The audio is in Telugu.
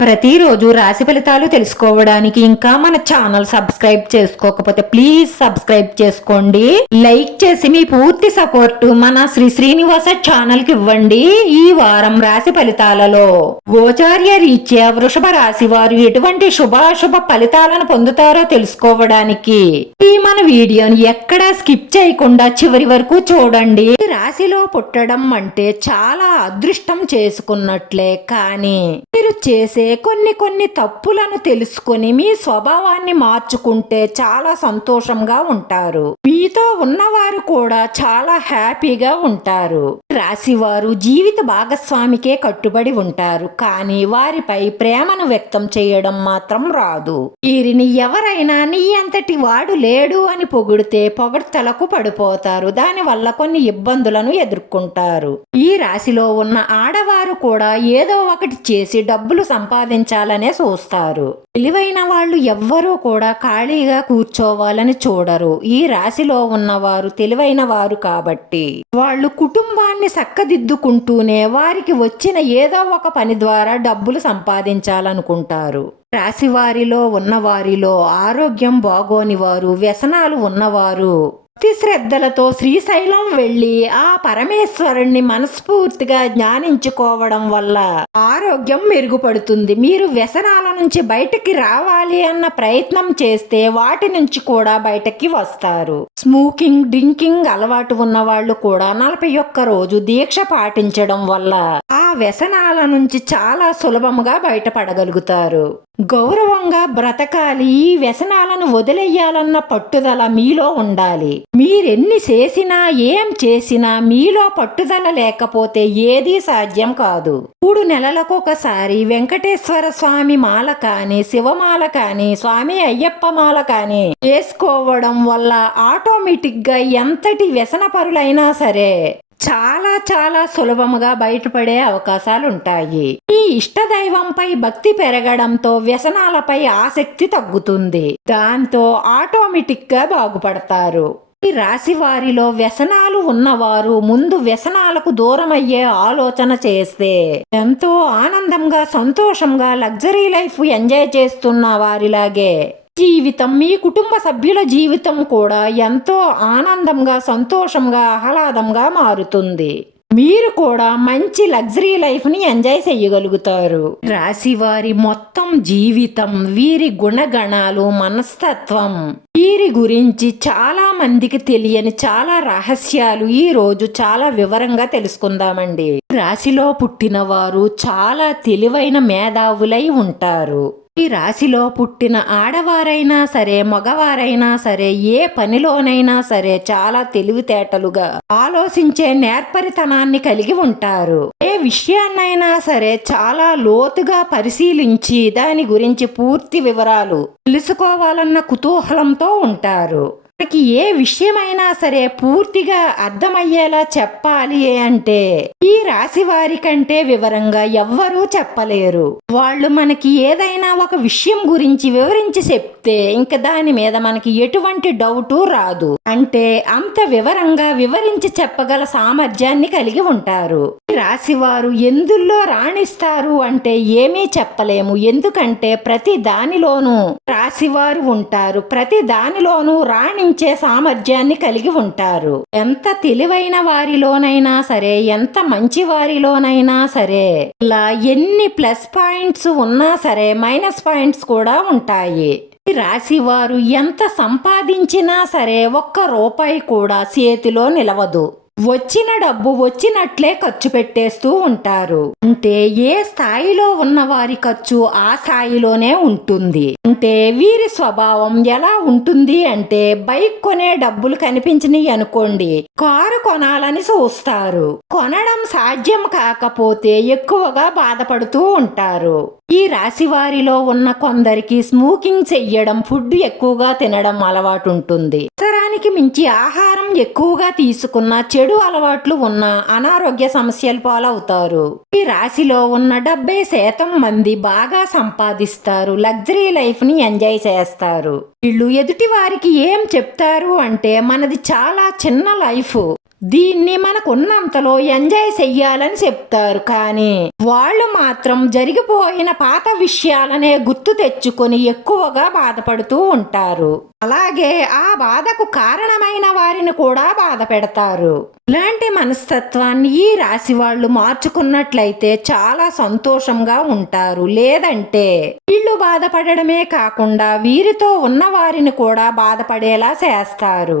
ప్రతిరోజు రాశి ఫలితాలు తెలుసుకోవడానికి ఇంకా మన ఛానల్ సబ్స్క్రైబ్ చేసుకోకపోతే ప్లీజ్ సబ్స్క్రైబ్ చేసుకోండి. లైక్ చేసి మీ పూర్తి సపోర్ట్ మన శ్రీ శ్రీనివాస ఛానల్కి ఇవ్వండి ఈ వారం రాశి ఫలితాలలో. గోచార్య రీత్యా వృషభ రాశి వారు ఎటువంటి శుభాశుభ ఫలితాలను పొందుతారో తెలుసుకోవడానికి ఈ మన వీడియోని ఎక్కడా స్కిప్ చేయకుండా చివరి వరకు చూడండి. రాశిలో పుట్టడం అంటే చాలా అదృష్టం చేసుకున్నట్లే కానీ మీరు చేసే కొన్ని కొన్ని తప్పులను తెలుసుకొని మీ స్వభావాన్ని మార్చుకుంటే చాలా సంతోషంగా ఉంటారు. మీతో ఉన్నవారు కూడా చాలా హ్యాపీగా ఉంటారు. రాశి వారు జీవిత భాగస్వామికే కట్టుబడి ఉంటారు. కానీ వారిపై ప్రేమను వ్యక్తం చేయడం మాత్రం రాదు. వీరిని ఎవరైనా నీ అంతటి వాడు లేడు అని పొగిడితే పొగడ్తలకు పడిపోతారు. దానివల్ల కొన్ని ఇబ్బందులను ఎదుర్కొంటారు. ఈ రాశిలో ఉన్న ఆడవారు కూడా ఏదో ఒకటి చేసి డబ్బులు సంపాదించాలనే చూస్తారు. తెలివైన వాళ్ళు ఎవ్వరూ కూడా ఖాళీగా కూర్చోవాలని చూడరు. ఈ రాశిలో ఉన్నవారు తెలివైన వారు కాబట్టి. వాళ్ళు కుటుంబాన్ని చక్కదిద్దుకుంటూనే వారికి వచ్చిన ఏదో ఒక పని ద్వారా డబ్బులు సంపాదించాలనుకుంటారు. రాశివారిలో ఉన్నవారిలో ఆరోగ్యం బాగోని వారు వ్యసనాలు ఉన్నవారు. భక్తి శ్రద్ధలతో శ్రీశైలం వెళ్ళి ఆ పరమేశ్వరుణ్ణి మనస్ఫూర్తిగా జ్ఞానించుకోవడం వల్ల ఆరోగ్యం మెరుగుపడుతుంది. మీరు వ్యసనాల నుంచి బయటకి రావాలి అన్న ప్రయత్నం చేస్తే వాటి నుంచి కూడా బయటకి వస్తారు. స్మోకింగ్ డ్రింకింగ్ అలవాటు ఉన్న వాళ్ళు కూడా నలభై ఒక్క రోజు దీక్ష పాటించడం వల్ల ఆ వ్యసనాల నుంచి చాలా సులభంగా బయటపడగలుగుతారు. గౌరవంగా బ్రతకాలి ఈ వ్యసనాలను వదిలేయాలన్న పట్టుదల మీలో ఉండాలి. మీరెన్ని చేసినా ఏం చేసినా మీలో పట్టుదల లేకపోతే ఏదీ సాధ్యం కాదు. మూడు నెలలకు ఒకసారి వెంకటేశ్వర స్వామి మాల కానీ శివమాల కానీ స్వామి అయ్యప్ప మాల కానీ వేసుకోవడం వల్ల ఆటోమేటిక్గా ఎంతటి ఎంతటి వ్యసనపరులైనా సరే చాలా చాలా సులభముగా బయటపడే అవకాశాలు ఉంటాయి ఈ ఇష్టదైవంపై భక్తి పెరగడంతో వ్యసనాలపై ఆసక్తి తగ్గుతుంది. దాంతో ఆటోమేటిక్గా బాగుపడతారు. ఈ రాశి వారిలో వ్యసనాలు ఉన్నవారు ముందు వ్యసనాలకు దూరమయ్యే ఆలోచన చేస్తే ఎంతో ఆనందంగా సంతోషంగా లగ్జరీ లైఫ్ ఎంజాయ్ చేస్తున్న వారిలాగే జీవితం మీ కుటుంబ సభ్యుల జీవితం కూడా ఎంతో ఆనందంగా సంతోషంగా ఆహ్లాదంగా మారుతుంది. మీరు కూడా మంచి లగ్జరీ లైఫ్ని ఎంజాయ్ చేయగలుగుతారు. రాశి వారి మొత్తం జీవితం వీరి గుణగణాలు మనస్తత్వం వీరి గురించి చాలా మందికి తెలియని చాలా రహస్యాలు ఈ రోజు చాలా వివరంగా తెలుసుకుందామండి. రాశిలో పుట్టిన వారు చాలా తెలివైన మేధావులై ఉంటారు. ఈ రాశిలో పుట్టిన ఆడవారైనా సరే మగవారైనా సరే ఏ పనిలోనైనా సరే చాలా తెలివితేటలుగా ఆలోచించే నేర్పరితనాన్ని కలిగి ఉంటారు. ఏ విషయాన్నైనా సరే చాలా లోతుగా పరిశీలించి దాని గురించి పూర్తి వివరాలు తెలుసుకోవాలన్న కుతూహలంతో ఉంటారు. మనకి ఏ విషయమైనా సరే పూర్తిగా అర్థమయ్యేలా చెప్పాలి అంటే ఈ రాశి వారి కంటే వివరంగా ఎవ్వరూ చెప్పలేరు. వాళ్ళు మనకి ఏదైనా ఒక విషయం గురించి వివరించి చెప్తే ఇంక దాని మీద మనకి ఎటువంటి డౌట్ రాదు. అంటే అంత వివరంగా వివరించి చెప్పగల సామర్థ్యాన్ని కలిగి ఉంటారు. రాశివారు ఎందుల్లో రాణిస్తారు అంటే ఏమీ చెప్పలేము. ఎందుకంటే ప్రతి దానిలోనూ రాశివారు ఉంటారు. ప్రతి దానిలోనూ రాణించే సామర్థ్యాన్ని కలిగి ఉంటారు. ఎంత తెలివైన వారిలోనైనా సరే ఎంత మంచి వారిలోనైనా సరే ఇలా ఎన్ని ప్లస్ పాయింట్స్ ఉన్నా సరే మైనస్ పాయింట్స్ కూడా ఉంటాయి. రాశివారు ఎంత సంపాదించినా సరే ఒక్క రూపాయి కూడా చేతిలో నిలవదు. వచ్చిన డబ్బు వచ్చినట్లే ఖర్చు పెట్టేస్తూ ఉంటారు. అంటే ఏ స్థాయిలో ఉన్న వారి ఖర్చు ఆ స్థాయిలోనే ఉంటుంది. అంటే వీరి స్వభావం ఎలా ఉంటుంది అంటే బైక్ కొనే డబ్బులు కనిపించినాయి అనుకోండి. కారు కొనాలని చూస్తారు కొనడం సాధ్యం కాకపోతే ఎక్కువగా బాధపడుతూ ఉంటారు. ఈ రాశి వారిలో ఉన్న కొందరికి స్మోకింగ్ చెయ్యడం ఫుడ్ ఎక్కువగా తినడం అలవాటు ఉంటుంది అవసరానికి మించి ఆహారం ఎక్కువగా తీసుకున్న చెడు అలవాట్లు ఉన్న అనారోగ్య సమస్యలు పాలవుతారు. ఈ రాశిలో ఉన్న డెబ్బై శాతం మంది బాగా సంపాదిస్తారు లగ్జరీ లైఫ్ని ఎంజాయ్ చేస్తారు. వీళ్ళు ఎదుటి వారికి ఏం చెప్తారు అంటే మనది చాలా చిన్న లైఫ్ దీన్ని మనకున్నంతలో ఎంజాయ్ చెయ్యాలని చెప్తారు కానీ వాళ్ళు మాత్రం జరిగిపోయిన పాత విషయాలనే గుర్తు తెచ్చుకొని ఎక్కువగా బాధపడుతూ ఉంటారు. అలాగే ఆ బాధకు కారణమైన వారిని కూడా బాధ పెడతారు. ఇలాంటి మనస్తత్వాన్ని ఈ రాశి వాళ్ళు మార్చుకున్నట్లయితే చాలా సంతోషంగా ఉంటారు. లేదంటే వీళ్ళు బాధపడడమే కాకుండా వీరితో ఉన్న వారిని కూడా బాధపడేలా చేస్తారు.